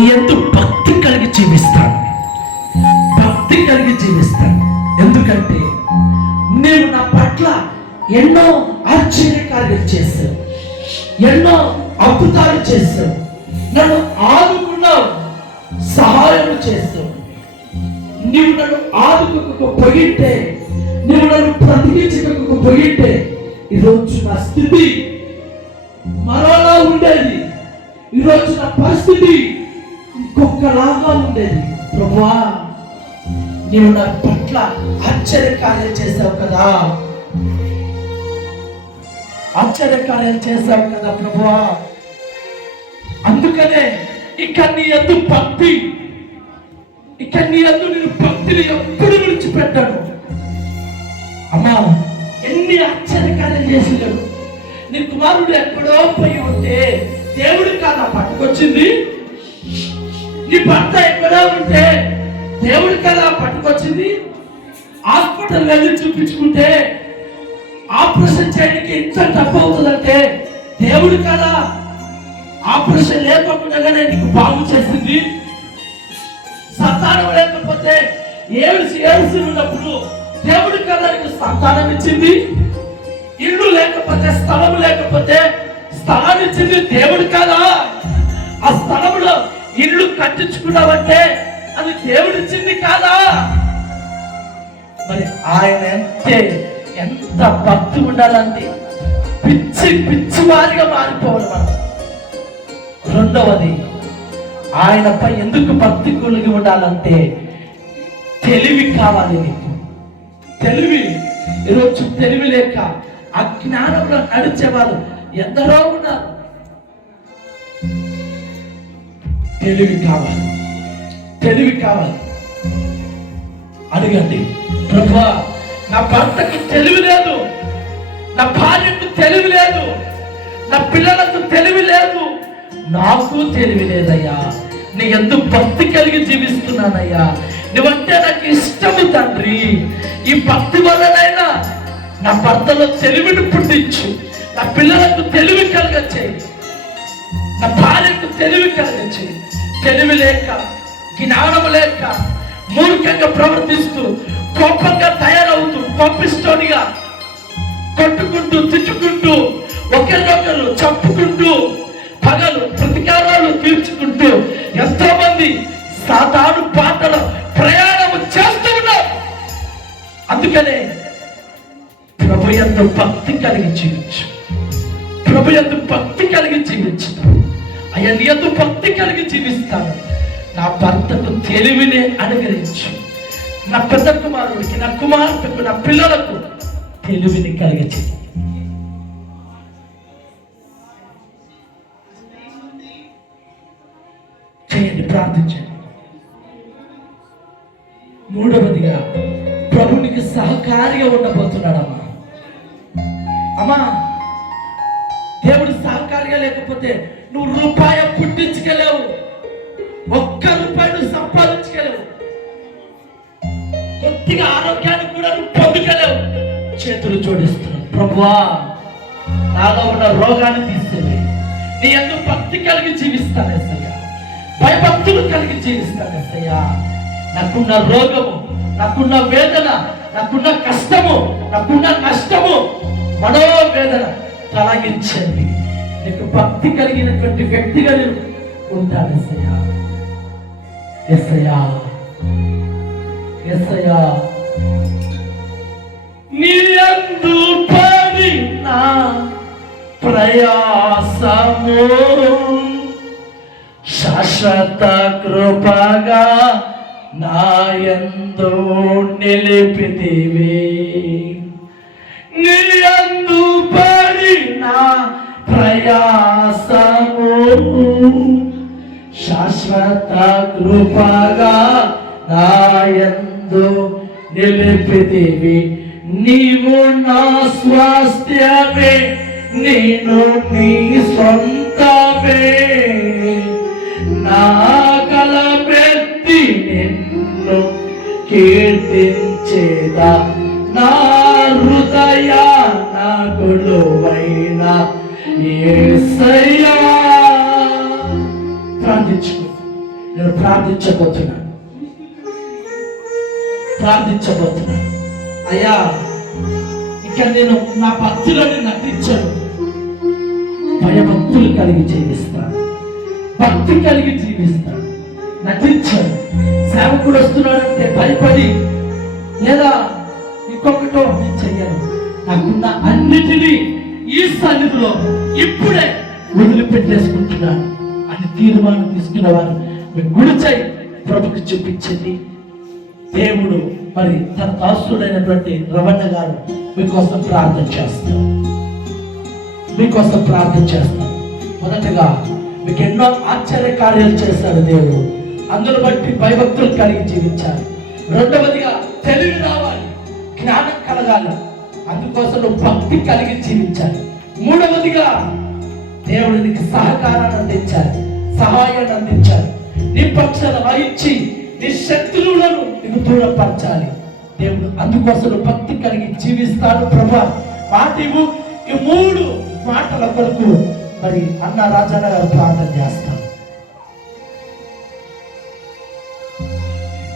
నీ ఎందు భక్తి కలిగి జీవిస్తాను భక్తి కలిగి జీవిస్తాను ఎందుకంటే నేను నా పట్ల ఎన్నో ఆశ్చర్యకార్యాలు చేశావు ఎన్నో అద్భుతాలు చేశావు నన్ను ఆదుకున్నావు సహాయం చేస్తావు నీవు నన్ను ఆదుకోకపోయింటే నీవు నన్ను బ్రతికించకపోయింటే ఈరోజు నా స్థితి మరోలా ఉండేది. ఈరోజు నా పరిస్థితి ఇంకొకలాగా ఉండేది. ప్రభువా నీవు నా పట్ల ఆశ్చర్యకార్యం చేశావు కదా. ఆశ్చర్యకార్యం చేశావు కదా ప్రభువా. అందుకనే ఇక నీ ఎందు భక్తి ఇక నీ ఎందు నేను భక్తిని ఎప్పుడు విడిచిపెట్టాను. అమ్మా ఎన్ని ఆశ్చర్యకార్యం చేసినాడు నీ కుమారుడు ఎక్కడో పోయి ఉంటే దేవుడు కాదా పట్టుకొచ్చింది. నీ భర్త ఎక్కడో ఉంటే దేవుడు కదా పట్టుకొచ్చింది. హాస్పిటల్ వెళ్ళి చూపించుకుంటే ఆపరేషన్ చేయడానికి ఎంత డబ్బు అవుతుందంటే దేవుడు కదా ఆపరేషన్ లేకపోకుండానే నీకు బాగు చేసింది. సంతానం లేకపోతే ఏడుసి ఏడుసి ఉన్నప్పుడు దేవుడు కదా నీకు సంతానం ఇచ్చింది. ఇల్లు లేకపోతే స్థలం లేకపోతే స్థలాన్ని ఇచ్చింది దేవుడు కదా ఆ స్థలంలో ఇల్లు కట్టించుకున్నావంటే అది దేవుడు ఇచ్చింది కాదా? మరి ఆయన అంటే ఎంత భక్తి ఉండాలంటే పిచ్చి పిచ్చి వారిగా మారిపోవాలి మనం. రెండవది ఆయనపై ఎందుకు భక్తి కలిగి ఉండాలంటే తెలివి కావాలి నీకు. తెలివి ఈరోజు తెలివి లేక అజ్ఞానంలో నడిచేవారు ఎందరో ఉన్నారు. తెలివి కావాలి తెలివి కావాలి అడగండి. ప్రభా నా భర్తకు తెలివి లేదు. నా భార్యకు తెలివి లేదు. నా పిల్లలకు తెలివి లేదు. నాకు తెలివి లేదయ్యా. నీ ఎందుకు భక్తి కలిగి జీవిస్తున్నానయ్యా. నువ్వంటే నాకు ఇష్టము తండ్రి. ఈ భక్తి వల్లనైనా నా భర్తలో తెలివిని పుట్టించు. నా పిల్లలకు తెలివి కలగచేయి. నా భార్యకు తెలివి కలిగించి తెలివి లేక జ్ఞానం లేక మూర్ఖంగా ప్రవర్తిస్తూ కోపంగా తయారవుతూ కోపిస్తోనిగా కొట్టుకుంటూ తిట్టుకుంటూ ఒకరినొకరు చంపుకుంటూ పగలు ప్రతికారాలు తీర్చుకుంటూ ఎంతో మంది సాధారణ పాటలు ప్రయాణం చేస్తూ ఉన్నారు. అందుకనే ప్రభు ఎంతో భక్తి కలిగి జీవించు. ప్రభు ఎందు భక్తి కలిగి జీవించు. అయ్యా నీ ఎందు భక్తి కలిగి జీవిస్తాను. నా భర్తకు తెలివిని అనుగ్రహించు. నా పెద్ద కుమారుడికి నా కుమార్తెకు నా పిల్లలకు తెలివిని కలిగించి చేయండి ప్రార్థించండి. మూడవదిగా ప్రభునికి సహకారిగా ఉండబోతున్నాడమ్మా. అమ్మా దేవుడు సహకారిగా లేకపోతే నువ్వు రూపాయి పుట్టించుకెళ్ళావు ఒక్క రూపాయి నువ్వు సంపాదించుకెళ్ళావు కొద్దిగా ఆరోగ్యాన్ని కూడా నువ్వు పొందుకెళ్ళావు చేతులు జోడిస్తున్నావు. ప్రభువా నాలో ఉన్న రోగాన్ని తీసేవి. నీ ఎందుకు భక్తి కలిగి జీవిస్తాను ఎస్సయ్యా భయభక్తులు కలిగి జీవిస్తాను ఎస్సయ్యా నాకున్న రోగము నాకున్న వేదన నాకున్న కష్టము నాకున్న నష్టము మనోవేదన తొలగించండి నీకు భక్తి కలిగినటువంటి వ్యక్తిగా నేను ఉంటాను ఎస్సయ్యా ఎస్సయ్యా ఎస్సయ్యా నీయందు పడిన ప్రయాసము శాశ్వత కృపగా నాయందు నిలిపితివి. శాశ్వత కృపగా నాయందు నిలిపితివి. నీవు నా స్వాస్థ్యమే నేను నీ సొంతమే. నా కలపెత్తి నిన్ను కీర్తించేదా. నా హృదయ నా కొలువైన ఏ సై నేను ప్రార్థించబోతున్నాను అయ్యా ఇక నేను నా భక్తులను నటించను. భయభక్తులు కలిగి జీవిస్తాను భక్తి కలిగి జీవిస్తాను నటించను. సేవకుడు వస్తున్నాడంటే భయపడి లేదా ఇంకొకటో నేను చెయ్యను. నాకున్న అన్నిటినీ ఈ సన్నిధిలో ఇప్పుడే వదిలిపెట్టేసుకుంటున్నాను. అని తీర్మానం తీసుకున్న వారు మీ గుడిచై ప్రభుకి చూపించండి దేవుడు మరి తన దాసుడైనటువంటి రవణ గారు మీకోసం ప్రార్థన చేస్తారు మీకోసం ప్రార్థన చేస్తాం మొదటగా మీకు ఎన్నో ఆశ్చర్య కార్యాలు చేశాడు దేవుడు. అందును బట్టి భయభక్తులు కలిగి జీవించాలి. రెండవదిగా తెలివి రావాలి. జ్ఞానం కలగాలి. అందుకోసం భక్తి కలిగి జీవించాలి. మూడవదిగా దేవుడికి సహకారాన్ని అందించాలి. సహాయాన్ని అందించాలి. నీ పక్షాన వహించి నీ శత్రువులను నీకు దూరపరచాలి. దేవుడు అందుకోసం భక్తి కలిగి జీవిస్తాడు ప్రభా. మాటివు ఈ మూడు మాటల కొరకు మరి అన్న రాజన్న గారు ప్రార్థన చేస్తాం.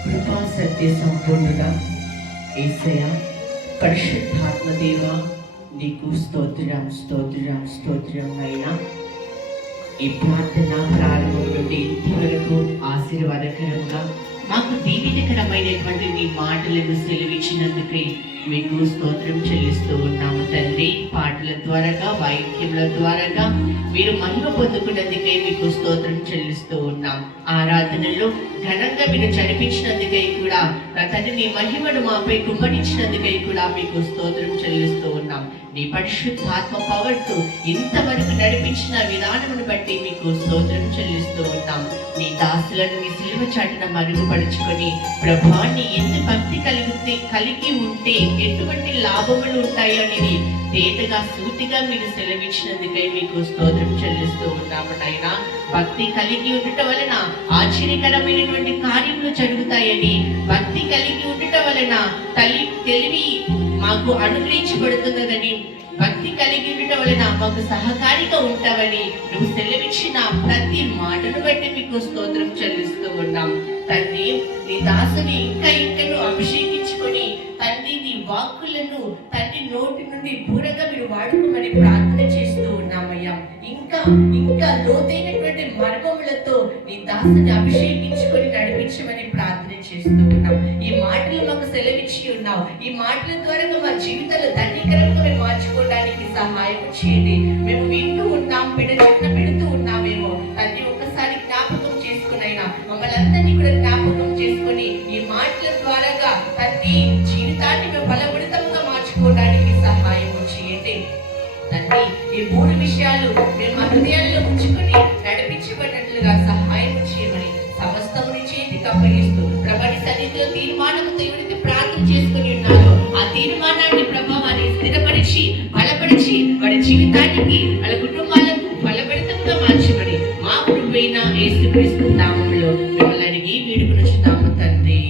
కృపా సత్య సంపూర్ణుడా ఏసయ పరిశుద్ధాత్మ దేవ నీకు స్తోత్రం స్తోత్రం స్తోత్రం అయినా ఈ ప్రార్థన ప్రారంభం నుండి ఇంతవరకు ఆశీర్వాదకరంగా మాకు దీవితకరమైనటువంటి మీ మాటలను సెలవిచ్చినందుకే మీకు స్తోత్రం చెల్లిస్తూ ఉన్నాము తండ్రి. పాటల ద్వారాగా వాయిద్యముల ద్వారాగా మీరు మహిమ పొందుకున్నందుకే మీకు స్తోత్రం చెల్లిస్తూ ఉన్నాం. ఆరాధనలో ఘనంగా మీరు చనిపించినందుకై కూడా తండ్రి మీ మహిమను మాపై కుమ్మరించినందుకై కూడా మీకు స్తోత్రం చెల్లిస్తూ ఉన్నాం. నీ పరిశుద్ధాత్మ పవర్తో ఇంతవరకు నడిపించిన విధానమును బట్టి మీకు స్తోత్రం చెల్లిస్తూ ఉన్నాం. నీ దాసులను మీ సిలువ చాటున మరుగుపరుచుకొని ప్రభాన్ని ఎంత భక్తి కలిగితే కలిగి ఉంటే ఎటువంటి లాభములు ఉంటాయో అనేది తేటగా సూటిగా మీరు సెలవిచ్చినందుకై మీకు స్తోత్రం చెల్లిస్తూ ఉన్నాము నాయనా. భక్తి కలిగి ఉండటం వలన ఆశ్చర్యకరమైనటువంటి కార్యములు జరుగుతాయని భక్తి కలిగి ఉండటం వలన తల్లి తెలివి మాకు అనుగ్రహించబడుతున్నదని భక్తి కలిగి ఉండటం వలన మాకు సహకారిగా ఉంటావని నువ్వు సెలవిచ్చిన ప్రతి మాటను బట్టి మీకు స్తోత్రం చెల్లిస్తూ ఉన్నాం. తండ్రి నీ దాసుని ఇంకా ఇంకను అభిషేకించుకొని తండ్రి నీ వాక్కులను తండ్రి నోటి నుండి బూరగా మీరు వాడుకోమని ప్రార్థన చేస్తూ ఉన్నామయ్యా. ఇంకా ఇంకా లోతైనటువంటి మర్మములతో నీ దాసుని అభిషేకించుకొని నడిపించమని ప్రార్థన చేస్తూ ఉన్నాం. ఈ మాటలు మాకు సెలవిచ్చి ఉన్నావు. ఈ మాటల ద్వారా మా జీవితాలు ధన్యకరంగా మేము మార్చుకోవడానికి సహాయం చేయండి. మేము వింటూ ఉన్నాం బిడ్డ పెడుతూ ఉన్నామేమో. తల్లి ఒక్కసారి జ్ఞాపకం చేసుకునైనా మమ్మల్ని అందరినీ కూడా జ్ఞాపకం చేసుకొని ఈ మాటల ద్వారాగా ప్రతి జీవితాన్ని మేము బలపడితంగా మార్చుకోవడానికి సహాయం చేయండి. తండ్రి ఈ మూడు విషయాలు మేము మా అప్పగిస్తూ ప్రభా సన్నిధిలో తీర్మానంతో ఎవరైతే ప్రార్థన చేసుకుని ఉన్నారో ఆ తీర్మానాన్ని ప్రభావాన్ని స్థిరపరిచి బలపరిచి వారి జీవితానికి వాళ్ళ కుటుంబాలకు బలపడితంగా మార్చబడి మా ప్రభువైన యేసుక్రీస్తు నామంలో మిమ్మల్ని అడిగి వేడుకుని తండ్రి.